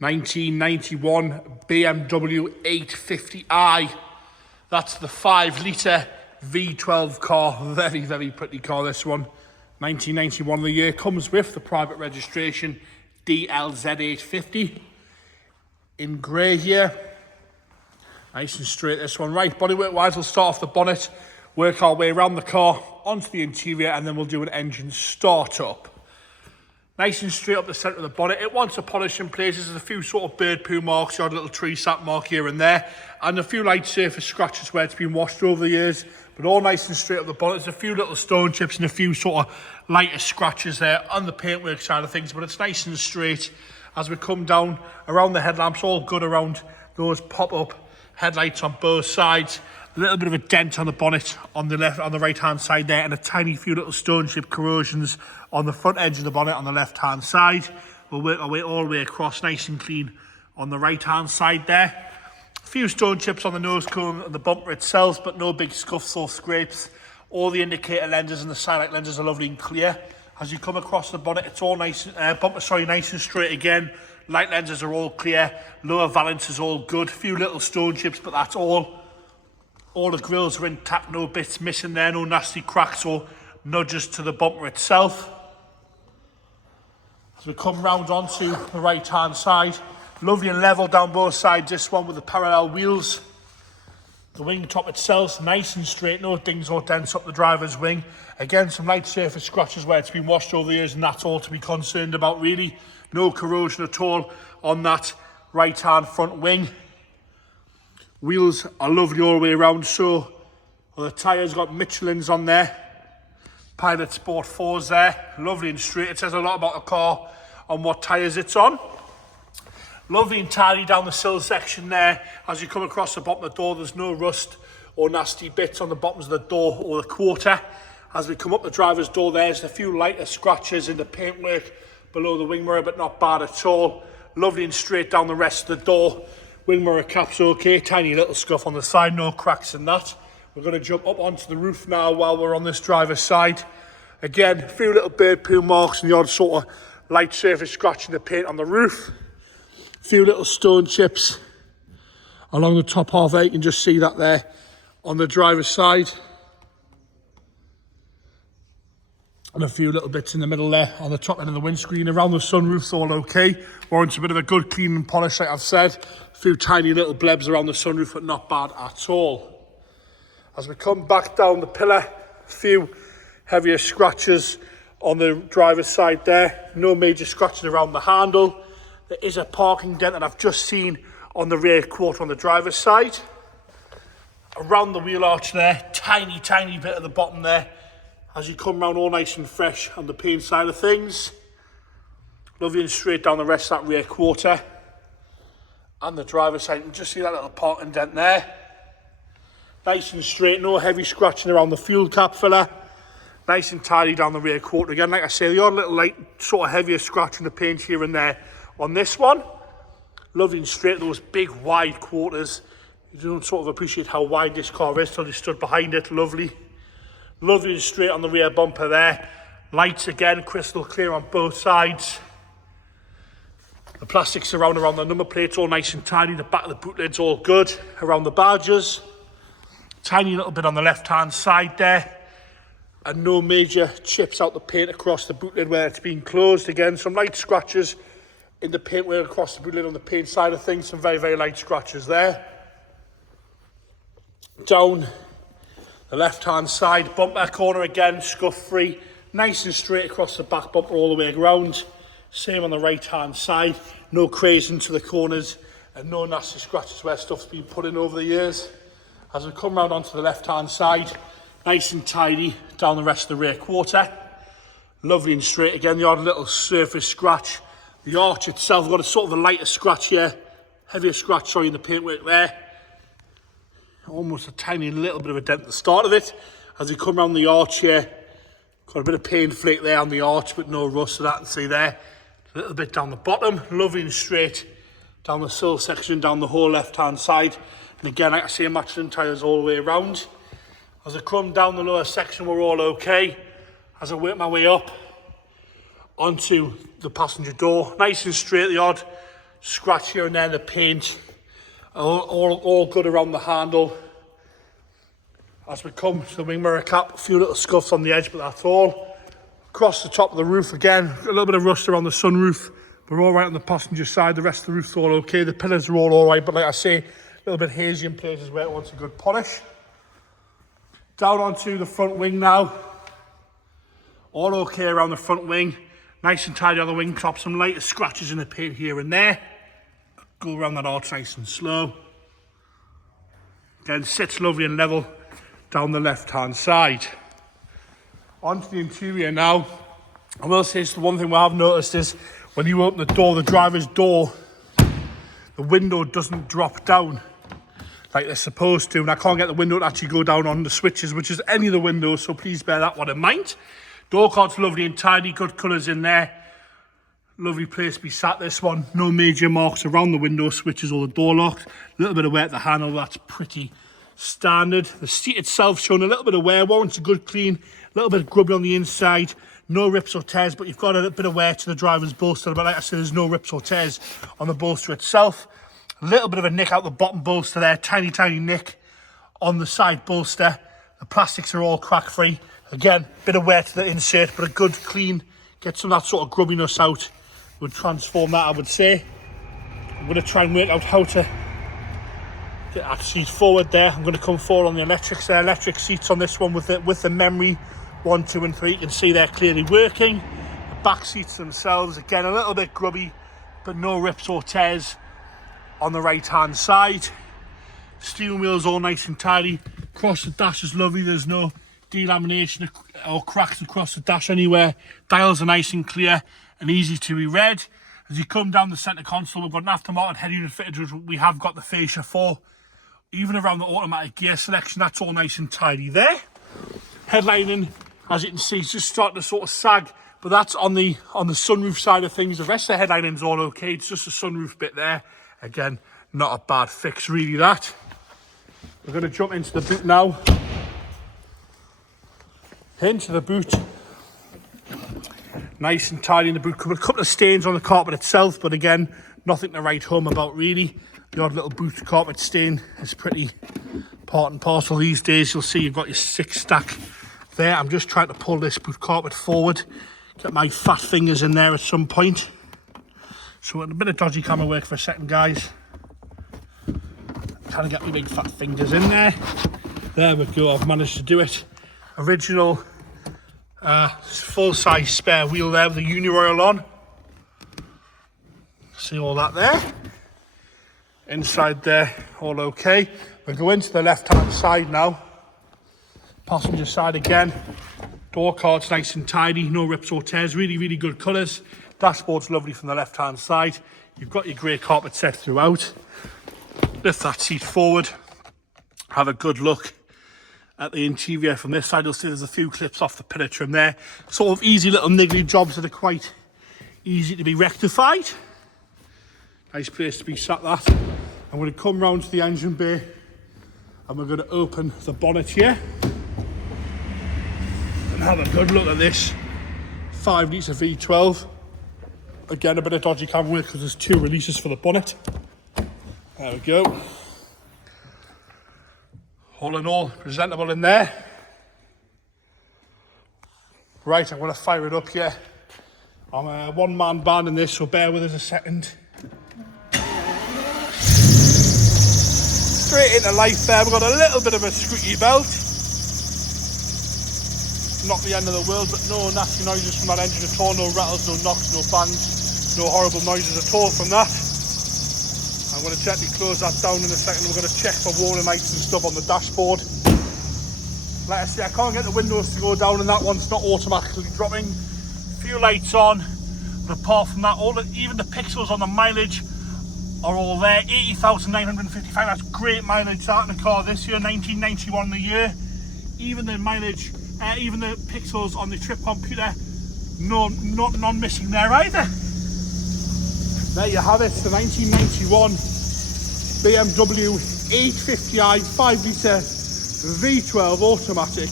1991 BMW 850i. That's the 5-litre V12 car. Very, very pretty car, this one. 1991 the year. Comes with the private registration DLZ850 in grey here. Nice and straight, this one. Right, bodywork wise, we'll start off the bonnet, work our way around the car, onto the interior, and then we'll do an engine start up. Nice and straight up the centre of the bonnet. It wants a polish in places. There's a few sort of bird poo marks, you had a little tree sap mark here and there, and a few light surface scratches where it's been washed over the years, but all nice and straight up the bonnet. There's a few little stone chips and a few sort of lighter scratches there on the paintwork side of things, but it's nice and straight. As we come down around the headlamps, all good around those pop-up headlights on both sides. A little bit of a dent on the bonnet on the right hand side there, and a tiny few little stone chip corrosions on the front edge of the bonnet on the left hand side. We'll work our way all the way across nice and clean on the right hand side there. A few stone chips on the nose cone and the bumper itself, but no big scuffs or scrapes. All the indicator lenses and the side light lenses are lovely and clear. As you come across the bonnet, it's all nice, nice and straight again. Light lenses are all clear. Lower valance is all good. A few little stone chips, but that's all. All the grills are intact, no bits missing there, no nasty cracks or nudges to the bumper itself. As we come round onto the right hand side, lovely and level down both sides, this one with the parallel wheels. The wing top itself, nice and straight, no dings or dents up the driver's wing. Again, some light surface scratches where it's been washed over the years, and that's all to be concerned about really. No corrosion at all on that right hand front wing. Wheels are lovely all the way around, so the tyres got Michelin's on there. Pilot Sport 4s there, lovely and straight. It says a lot about the car on what tyres it's on. Lovely and tidy down the sill section there. As you come across the bottom of the door, there's no rust or nasty bits on the bottoms of the door or the quarter. As we come up the driver's door, there's a few lighter scratches in the paintwork below the wing mirror, but not bad at all. Lovely and straight down the rest of the door. Wing mirror cap's okay, tiny little scuff on the side, no cracks in that. We're going to jump up onto the roof now while we're on this driver's side. Again, a few little bird poo marks and the odd sort of light surface scratch in the paint on the roof. A few little stone chips along the top half there, you can just see that there on the driver's side. And a few little bits in the middle there on the top end of the windscreen. Around the sunroof's all okay. Warrants a bit of a good clean and polish, like I've said. A few tiny little blebs around the sunroof, but not bad at all. As we come back down the pillar, a few heavier scratches on the driver's side there. No major scratches around the handle. There is a parking dent that I've just seen on the rear quarter on the driver's side. Around the wheel arch there, tiny bit at the bottom there. As you come round, all nice and fresh on the paint side of things. Lovely and straight down the rest of that rear quarter. And the driver's side, you can just see that little parking dent there. Nice and straight, no heavy scratching around the fuel cap filler. Nice and tidy down the rear quarter. Again, like I say, the odd little light, sort of heavier scratch in the paint here and there on this one. Lovely and straight, those big wide quarters. You don't sort of appreciate how wide this car is till you stood behind it. Lovely. Lovely and straight on the rear bumper there. Lights again, crystal clear on both sides. The plastic surround around the number plates, all nice and tidy. The back of the boot lid's all good. Around the badges. Tiny little bit on the left-hand side there. And no major chips out the paint across the boot lid where it's been closed. Again, some light scratches in the paintwork across the boot lid on the paint side of things. Some very light scratches there. Down the left-hand side, bumper corner again, scuff-free. Nice and straight across the back bumper all the way around. Same on the right-hand side. No craze into the corners and no nasty scratches where stuff's been put in over the years. As we come round onto the left-hand side, nice and tidy down the rest of the rear quarter. Lovely and straight again, the odd little surface scratch. The arch itself got a sort of a lighter scratch here. Heavier scratch, sorry, in the paintwork there. Almost a tiny little bit of a dent at the start of it. As we come around the arch here, got a bit of paint flake there on the arch, but no rust, so that can see there. A little bit down the bottom, lovely and straight down the sill section, down the whole left-hand side. And again, like I say, Michelin tyres all the way around. As I come down the lower section, we're all okay. As I work my way up onto the passenger door, nice and straight, the odd scratch here and there in the paint. All good around the handle. As we come to the wing mirror cap, a few little scuffs on the edge, but that's all. Across the top of the roof again, a little bit of rust around the sunroof. We're all right on the passenger side, the rest of the roof's all okay. The pillars are all right, but like I say, a little bit hazy in places where it wants a good polish. Down onto the front wing now. All okay around the front wing. Nice and tidy on the wing top. Some lighter scratches in the paint here and there. Go around that arch nice and slow. Again, sits lovely and level down the left-hand side. Onto the interior now. I will say the one thing we have noticed is when you open the door, the driver's door, the window doesn't drop down like they're supposed to, and I can't get the window to actually go down on the switches, which is any of the windows, so please bear that one in mind. Door card's lovely and tidy, good colours in there. Lovely place to be sat, this one. No major marks around the window switches or the door locks. A little bit of wear at the handle, that's pretty standard. The seat itself showing a little bit of wear, warrants a good clean, a little bit grubby on the inside. No rips or tears, but you've got a bit of wear to the driver's bolster. But like I said, there's no rips or tears on the bolster itself. A little bit of a nick out the bottom bolster there, tiny nick on the side bolster. The plastics are all crack free. Again, bit of wear to the insert, but a good clean, get some of that sort of grubbiness out. Would transform that, I would say. I'm going to try and work out how to get that seat forward there. I'm going to come forward on the electrics there. Electric seats on this one with the memory 1, 2 and 3. You can see they're clearly working. The back seats themselves, again, a little bit grubby, but no rips or tears on the right hand side. Steering wheel's all nice and tidy. Across the dash is lovely. There's no delamination or cracks across the dash anywhere. Dials are nice and clear and easy to be read. As you come down the centre console, we've got an aftermarket head unit fitted, which we have got the fascia for. Even around the automatic gear selection, that's all nice and tidy there. Headlining, as you can see, is just starting to sort of sag, but that's on the sunroof side of things. The rest of the headlining's all okay. It's just the sunroof bit there. Again, not a bad fix really, that. We're going to jump into the boot now. Into the boot. Nice and tidy in the boot. A couple of stains on the carpet itself, but again, nothing to write home about really. The odd little boot carpet stain is pretty part and parcel these days. You'll see you've got your 6 stack there. I'm just trying to pull this boot carpet forward. Get my fat fingers in there at some point. So a bit of dodgy camera work for a second, guys. Trying to get my big fat fingers in there. There we go, I've managed to do it. Original full-size spare wheel there with the Uniroyal on. See all that there. Inside there, all okay. We'll go into the left-hand side now. Passenger side again. Door card's nice and tidy, no rips or tears. Really good colours. Dashboard's lovely from the left-hand side. You've got your grey carpet set throughout. Lift that seat forward. Have a good look at the interior from this side. You'll see there's a few clips off the pillar trim there. Sort of easy little niggly jobs that are quite easy to be rectified. Nice place to be sat that. I'm going to come round to the engine bay and we're going to open the bonnet here and have a good look at this 5 litre V12. Again, a bit of dodgy camera work because there's 2 releases for the bonnet. There we go. All in all, presentable in there. Right, I'm going to fire it up here. I'm a one-man band in this, so bear with us a second. Straight into life there. We've got a little bit of a squeaky belt. Not the end of the world, but no nasty noises from that engine at all. No rattles, no knocks, no bangs, no horrible noises at all from that. I'm going to gently close that down in a second. We're going to check for warning lights and stuff on the dashboard. Like I say, I can't get the windows to go down and that one's not automatically dropping. Few lights on, but apart from that, even the pixels on the mileage are all there. 80,955, that's great mileage that in the car this year, 1991 the year. Even the mileage, even the pixels on the trip computer, none missing there either. There you have it, the 1991 BMW 850i 5 litre V12 automatic.